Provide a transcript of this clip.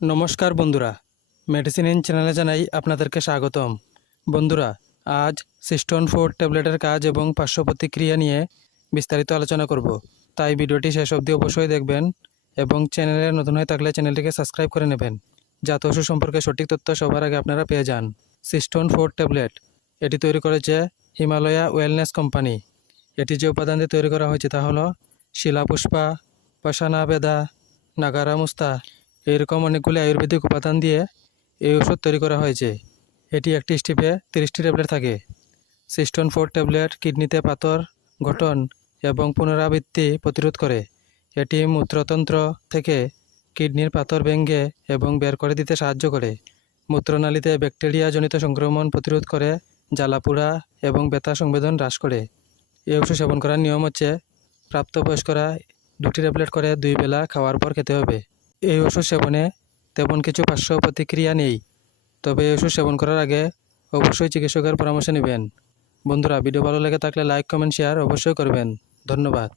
নমস্কার বন্ধুরা। Medicine in চ্যানেলে জানাই আপনাদেরকে স্বাগতম। বন্ধুরা, আজ সিস্টন ফোর ট্যাবলেটের কাজ এবং পার্শ্ব প্রতিক্রিয়া নিয়ে বিস্তারিত আলোচনা করব। তাই ভিডিওটি শেষ অবধি অবশ্যই দেখবেন এবং চ্যানেলে নতুন হয়ে থাকলে চ্যানেলটিকে সাবস্ক্রাইব করে নেবেন, যাতে ওষুধ সম্পর্কে সঠিক তথ্য সবার আগে আপনারা পেয়ে যান। সিস্টন ফোর ট্যাবলেট এটি তৈরি করেছে হিমালয়া ওয়েলনেস কোম্পানি এটি যে উপাদান দিয়ে তৈরি করা হয়েছে তা হলো শিলাপুষ্পা পাশানা বেদা নাগারা মুস্তা এইরকম অনেকগুলি আয়ুর্বেদিক উপাদান দিয়ে এই ওষুধ তৈরি করা হয়েছে। এটি একটি স্টিপে তিরিশটি ট্যাবলেট থাকে। সিস্টন ফোর ট্যাবলেট কিডনিতে পাথর গঠন এবং পুনরাবৃত্তি প্রতিরোধ করে। এটি মূত্রতন্ত্র থেকে কিডনির পাথর ভেঙে এবং বের করে দিতে সাহায্য করে। মূত্রনালীতে ব্যাকটেরিয়াজনিত সংক্রমণ প্রতিরোধ করে, জ্বালাপোড়া এবং ব্যথা সংবেদন হ্রাস করে। এই ওষুধ সেবন করার নিয়ম হচ্ছে, প্রাপ্তবয়স্করা দুটি ট্যাবলেট করে দুই বেলা খাওয়ার পর খেতে হবে। এই ওষুধ সেবনে তেমন কিছু পার্শ্ব প্রতিক্রিয়া নেই। তবে এই ওষুধ সেবন করার আগে অবশ্যই চিকিৎসকের পরামর্শ নেবেন। বন্ধুরা, ভিডিও ভালো লেগে থাকলে লাইক, কমেন্ট, শেয়ার অবশ্যই করবেন। ধন্যবাদ।